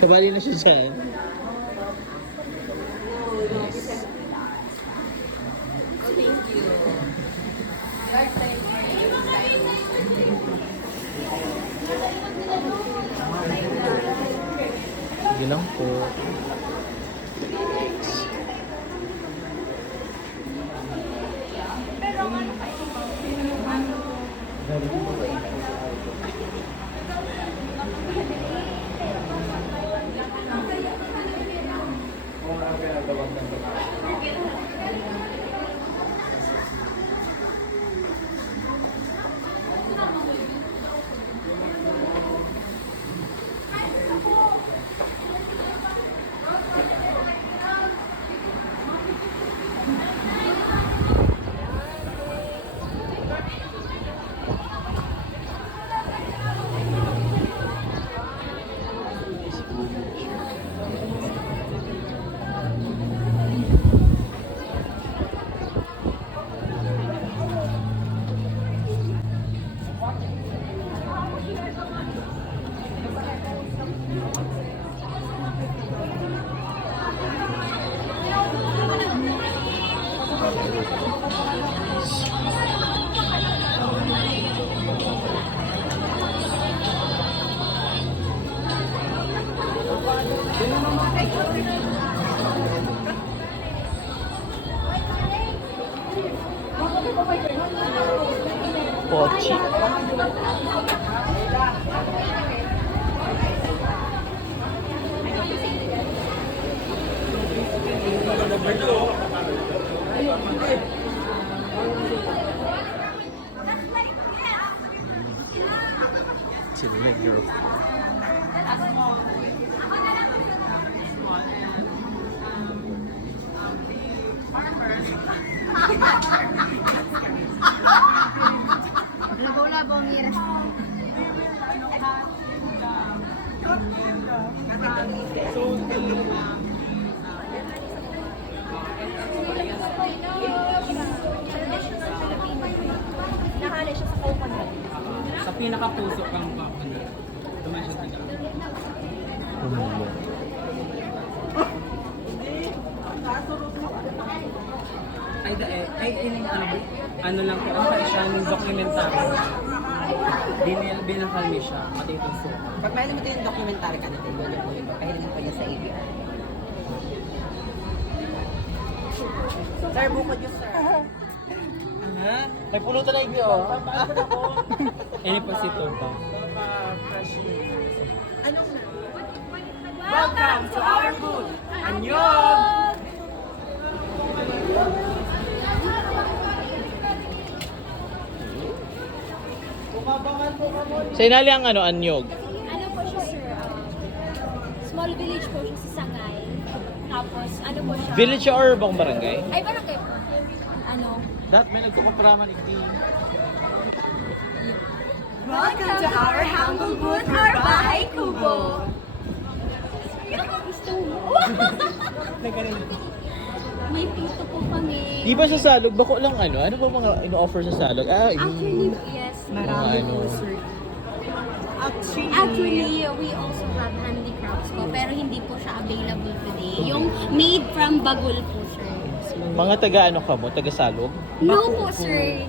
Kabali na siya dyan. Sige lang po. Pochi. Sila group. Labaw-labaw ngira. Nakala siya sa coconut. Sa pinaka-puso kang tumayo siya taga. Ano lang po, ang siya ng documentary. Binakalmi siya, matitong so. Pag may naman yung documentary ka natin, yun yung yun. Kahit naman pa niya sa ABR. Sir, bukod yun, sir. Ha? May pulutan na igyo. Ini po si Toto. Welcome to our booth! Annyeong! Sa inali ang ano, anyog. Ano po siya, sir? Small village po siya sa Sangay. Tapos, ano po siya? Village or bang barangay? Ay, barangay po. Ano? Dat may nagkukumparaman igdi. Welcome to our humble booth, our Bahay Kubo. Gusto mo? May pito po kami. Di ba sa salog, bako lang ano? Ano ba mga ino-offer sa salog? Actually, yes. Marami po, sir. Actually, we also have handicrafts po, pero hindi po siya available today. Yung made from bagul po, sir. Mga taga ano ka mo? Taga salog? No po, sir.